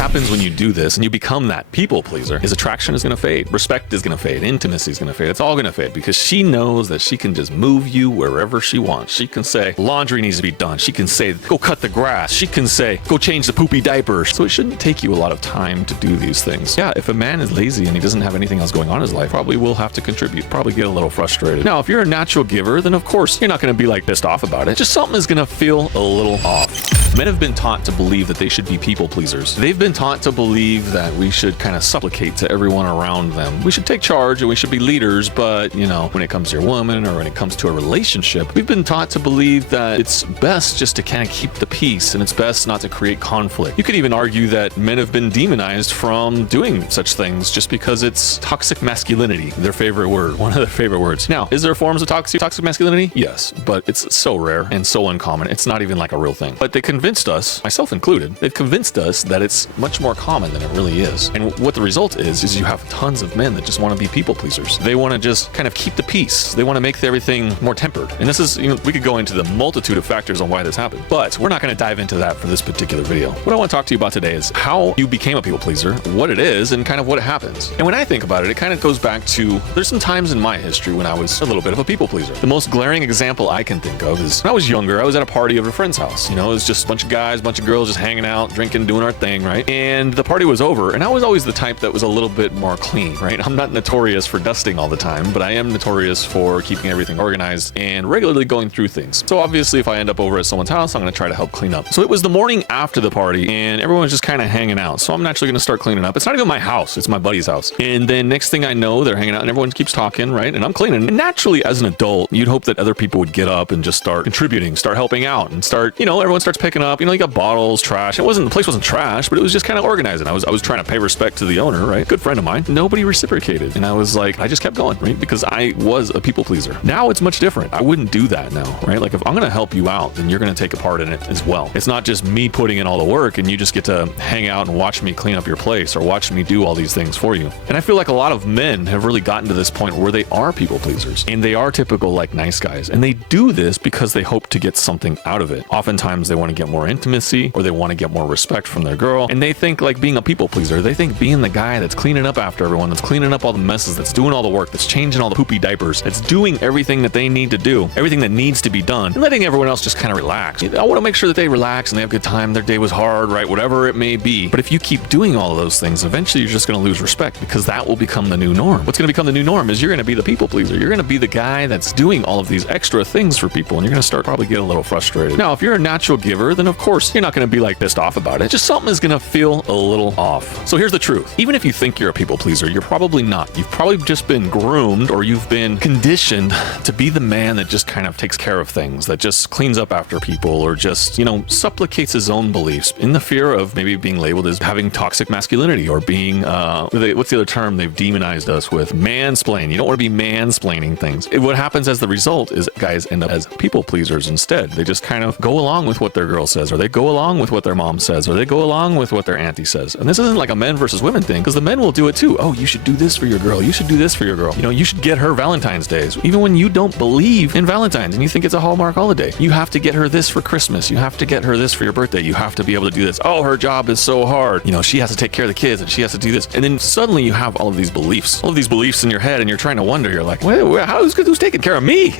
happens when you do this and you become that people pleaser is attraction is going to fade. Respect is going to fade. Intimacy is going to fade. It's all going to fade because she knows that she can just move you wherever she wants. She can say, laundry needs to be done. She can say, go cut the grass. She can say, go change the poopy diaper. So it shouldn't take you a lot of time to do these things. Yeah, if a man is lazy and he doesn't have anything else going on in his life, probably will have to contribute, probably get a little frustrated. Now, if you're a natural giver, then of course, you're not going to be like pissed off about it. Just something is going to feel a little off. Men have been taught to believe that they should be people pleasers. They've been taught to believe that we should kind of supplicate to everyone around them. We should take charge and we should be leaders, but you know, when it comes to your woman or when it comes to a relationship, we've been taught to believe that it's best just to kind of keep the peace and it's best not to create conflict. You could even argue that men have been demonized from doing such things just because it's toxic masculinity, their favorite word, one of their favorite words. Now, is there forms of toxic masculinity? Yes, but it's so rare and so uncommon. It's not even like a real thing. But they convinced us, myself included, they've convinced us that it's much more common than it really is. And what the result is you have tons of men that just want to be people pleasers. They want to just kind of keep the peace. They want to make everything more tempered. And this is, you know, we could go into the multitude of factors on why this happened, but we're not going to dive into that for this particular video. What I want to talk to you about today is how you became a people pleaser, what it is, and kind of what happens. And when I think about it, it kind of goes back to, there's some times in my history when I was a little bit of a people pleaser. The most glaring example I can think of is when I was younger, I was at a party of a friend's house. You know, it was just a bunch of guys, a bunch of girls just hanging out, drinking, doing our thing, right? And the party was over, and I was always the type that was a little bit more clean, right? I'm not notorious for dusting all the time, but I am notorious for keeping everything organized and regularly going through things. So obviously, if I end up over at someone's house, I'm going to try to help clean up. So it was the morning after the party, and everyone was just kind of hanging out. So I'm naturally going to start cleaning up. It's not even my house, it's my buddy's house. And then next thing I know, they're hanging out, and everyone keeps talking, right? And I'm cleaning. And naturally, as an adult, you'd hope that other people would get up and just start contributing, start helping out, and start, you know, everyone starts picking up. You know, you got bottles, trash. The place wasn't trash, but it was just kind of organized. And I was trying to pay respect to the owner, right? Good friend of mine. Nobody reciprocated. And I was like, I just kept going, right? Because I was a people pleaser. Now it's much different. I wouldn't do that now, right? Like if I'm going to help you out, then you're going to take a part in it as well. It's not just me putting in all the work and you just get to hang out and watch me clean up your place or watch me do all these things for you. And I feel like a lot of men have really gotten to this point where they are people pleasers and they are typical like nice guys. And they do this because they hope to get something out of it. Oftentimes they want to get more intimacy or they want to get more respect from their girl. And they think like being a people pleaser, they think being the guy that's cleaning up after everyone, that's cleaning up all the messes, that's doing all the work, that's changing all the poopy diapers, that's doing everything that they need to do, everything that needs to be done, and letting everyone else just kind of relax. I want to make sure that they relax and they have a good time, their day was hard, right? Whatever it may be. But if you keep doing all of those things, eventually you're just going to lose respect because that will become the new norm. What's going to become the new norm is you're going to be the people pleaser. You're going to be the guy that's doing all of these extra things for people and you're going to start probably get a little frustrated. Now, if you're a natural giver, then of course you're not going to be like pissed off about it. Just something is going to feel a little off. So here's the truth. Even if you think you're a people pleaser, you're probably not. You've probably just been groomed or you've been conditioned to be the man that just kind of takes care of things, that just cleans up after people or just, you know, supplicates his own beliefs in the fear of maybe being labeled as having toxic masculinity or being, what's the other term they've demonized us with? Mansplain. You don't want to be mansplaining things. What happens as the result is guys end up as people pleasers instead. They just kind of go along with what their girl says or they go along with what their mom says or they go along with what their auntie says. And this isn't like a men versus women thing because the men will do it too. Oh, you should do this for your girl. You should do this for your girl. You know, you should get her Valentine's Days. Even when you don't believe in Valentine's and you think it's a Hallmark holiday, you have to get her this for Christmas. You have to get her this for your birthday. You have to be able to do this. Oh, her job is so hard. You know, she has to take care of the kids and she has to do this. And then suddenly you have all of these beliefs in your head and you're trying to wonder, you're like, wait, who's taking care of me?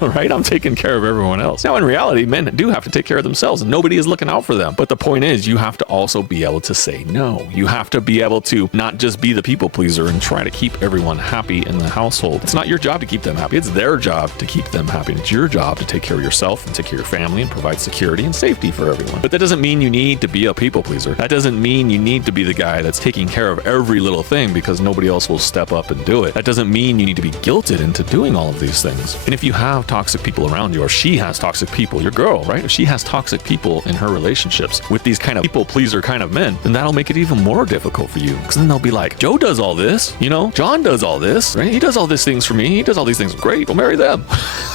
Right? I'm taking care of everyone else. Now, in reality, men do have to take care of themselves and nobody is looking out for them. But the point is you have to also be able to say no. You have to be able to not just be the people pleaser and try to keep everyone happy in the household. It's not your job to keep them happy. It's their job to keep them happy. It's your job to take care of yourself and take care of your family and provide security and safety for everyone. But that doesn't mean you need to be a people pleaser. That doesn't mean you need to be the guy that's taking care of every little thing because nobody else will step up and do it. That doesn't mean you need to be guilted into doing all of these things. And if you have toxic people around you, or she has toxic people, your girl, right? If she has toxic people in her relationships with these kind of people pleaser kind of men, then that'll make it even more difficult for you. Because then they'll be like, Joe does all this, you know, John does all this, right? He does all these things for me. He does all these things. Great. We'll marry them.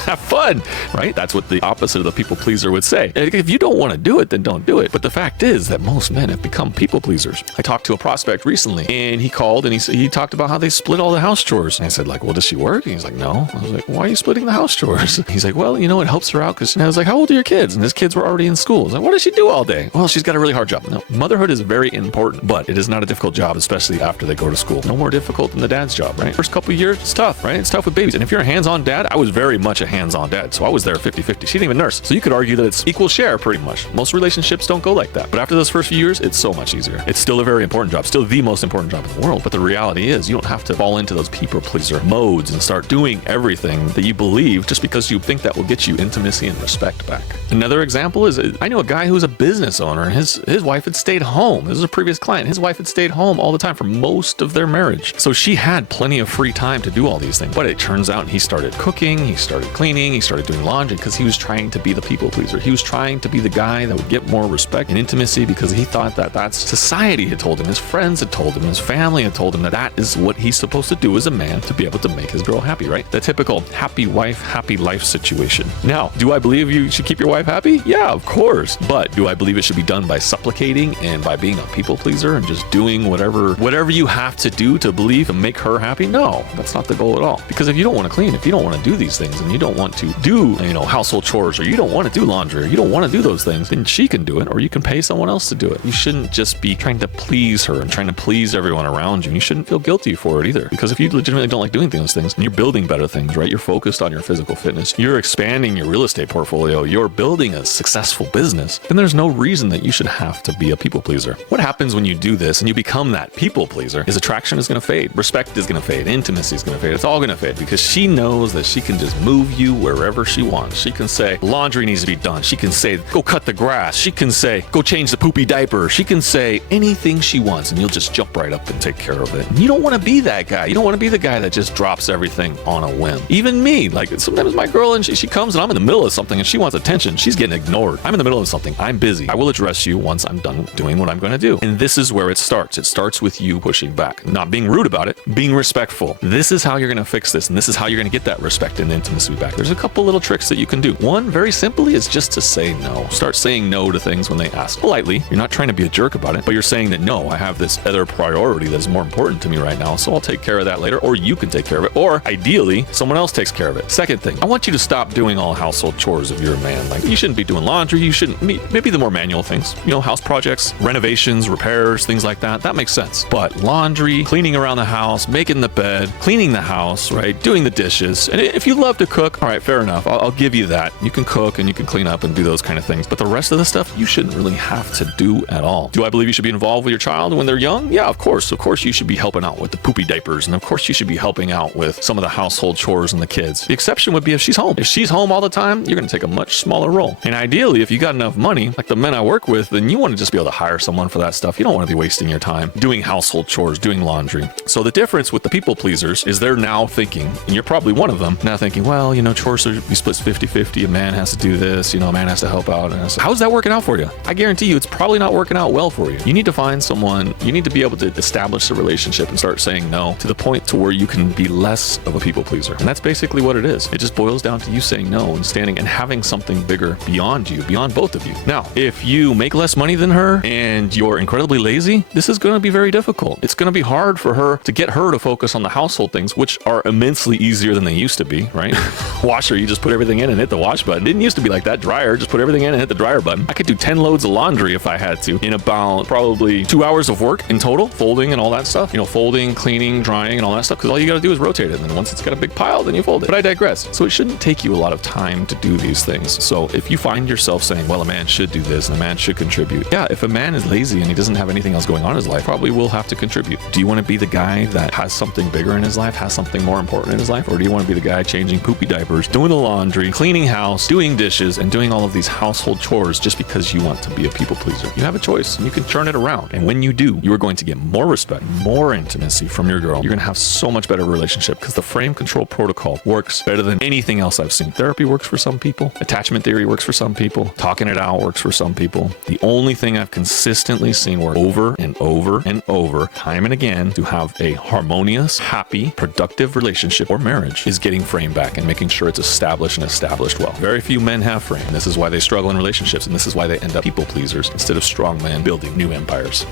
Have fun, right? That's what the opposite of the people pleaser would say. If you don't want to do it, then don't do it. But the fact is that most men have become people pleasers. I talked to a prospect recently and he called and he talked about how they split all the house chores. And I said, like, well, does she work? And he's like, no. I was like, why are you splitting the house chores? He's like, well, you know, it helps her out because I was like, how old are your kids? And his kids were already in school. I was like, what does she do all day? Well, she's got a really hard job. No, motherhood is very important, but it is not a difficult job, especially after they go to school. No more difficult than the dad's job, right? First couple of years, it's tough, right? It's tough with babies. And if you're a hands-on dad, I was very much a hands-on dad. So I was there 50-50. She didn't even nurse. So you could argue that it's equal share pretty much. Most relationships don't go like that. But after those first few years, it's so much easier. It's still a very important job, still the most important job in the world. But the reality is you don't have to fall into those people pleaser modes and start doing everything that you believe just because you think that will get you intimacy and respect back. Another example is I know a guy who was a business owner and his wife had stayed home. This is a previous client. His wife had stayed home all the time for most of their marriage. So she had plenty of free time to do all these things. But it turns out he started cooking, he started cleaning, he started doing laundry because he was trying to be the people pleaser. He was trying to be the guy that would get more respect and intimacy because he thought that that's society had told him, his friends had told him, his family had told him that that is what he's supposed to do as a man to be able to make his girl happy, right? The typical happy wife, happy life situation. Now, do I believe you should keep your wife happy? Yeah, of course. But do I believe it should be done by supplicating and by being a people pleaser and just doing whatever you have to do to believe and make her happy? No, that's not the goal at all. Because if you don't want to clean, if you don't want to do these things and you don't want to do, household chores, or you don't want to do laundry, or you don't want to do those things, then she can do it, or you can pay someone else to do it. You shouldn't just be trying to please her and trying to please everyone around you. And you shouldn't feel guilty for it either. Because if you legitimately don't like doing those things and you're building better things, right? You're focused on your physical fitness, you're expanding your real estate portfolio, you're building a successful business, then there's no reason that you should have to be a people pleaser. What happens when you do this and you become that people pleaser is attraction is going to fade, respect is going to fade, intimacy is going to fade. It's all going to fade because she knows that she can just move you wherever she wants. She can say laundry needs to be done. She can say go cut the grass. She can say go change the poopy diaper. She can say anything she wants and you'll just jump right up and take care of it. And you don't want to be that guy. You don't want to be the guy that just drops everything on a whim. Even me, like sometimes my girl and she comes and I'm in the middle of something and she wants attention. She's getting ignored. I'm in the middle of something. I'm busy. I will address you once I'm done doing what I'm going to do. And this is where it starts. It starts with you pushing back, not being rude about it, being respectful. This is how you're going to fix this. And this is how you're going to get that respect and intimacy back. There's a couple little tricks that you can do. One, very simply, is just to say no. Start saying no to things when they ask politely. You're not trying to be a jerk about it, but you're saying that no, I have this other priority that's more important to me right now. So I'll take care of that later, or you can take care of it, or ideally someone else takes care of it. Second thing, I want you to stop doing all household chores if you're a man. Like you shouldn't be doing laundry. You shouldn't, maybe the more manual things, house projects, renovations, repairs, things like that. That makes sense. But laundry, cleaning around the house, making the bed, cleaning the house, right? Doing the dishes. And if you love to cook, all right, fair enough. I'll give you that. You can cook and you can clean up and do those kind of things. But the rest of the stuff you shouldn't really have to do at all. Do I believe you should be involved with your child when they're young? Yeah, of course. Of course you should be helping out with the poopy diapers. And of course you should be helping out with some of the household chores and the kids. The exception would be if she's home. If she's home all the time, you're going to take a much smaller role. And ideally, if you got enough money, like the men I work with, then you want to just be able to hire someone for that stuff. You don't want to be wasting your time doing household chores, doing laundry. So the difference with the people pleasers is they're now thinking, and you're probably one of them, now thinking, well, chores are be split 50-50. A man has to do this, a man has to help out. And how's that working out for you? I guarantee you it's probably not working out well for you. You need to find someone, you need to be able to establish a relationship and start saying no to the point to where you can be less of a people pleaser. And that's basically what it is. It just boils down to you saying no and standing and having something bigger beyond you, beyond both of you. Now, if you make less money than her and you're incredibly lazy, this is going to be very difficult. It's going to be hard for her to get her to focus on the household things, which are immensely easier than they used to be, right? Washer, you just put everything in and hit the wash button. It didn't used to be like that. Dryer, just put everything in and hit the dryer button. I could do 10 loads of laundry if I had to in about probably 2 hours of work in total, folding and all that stuff. Folding, cleaning, drying and all that stuff, because all you got to do is rotate it. And then once it's got a big pile, then you fold it. But I digress. So it shouldn't take you a lot of time to do these things. So if you find yourself saying, well, a man should do this and a man should contribute. Yeah, if a man is lazy and he doesn't have anything else going on in his life, probably will have to contribute. Do you want to be the guy that has something bigger in his life, has something more important in his life? Or do you want to be the guy changing poopy diapers, doing the laundry, cleaning house, doing dishes, and doing all of these household chores just because you want to be a people pleaser? You have a choice and you can turn it around. And when you do, you are going to get more respect, more intimacy from your girl. You're going to have so much better relationship because the frame control protocol works better than anything else I've seen. Therapy works for some people. Attachment theory works for some people. Talking it out works for some people. The only thing I've consistently seen work over and over and over, time and again, to have a harmonious, happy, productive relationship or marriage is getting frame back and making sure it's established and established well. Very few men have frame. And this is why they struggle in relationships, and this is why they end up people pleasers instead of strong men building new empires.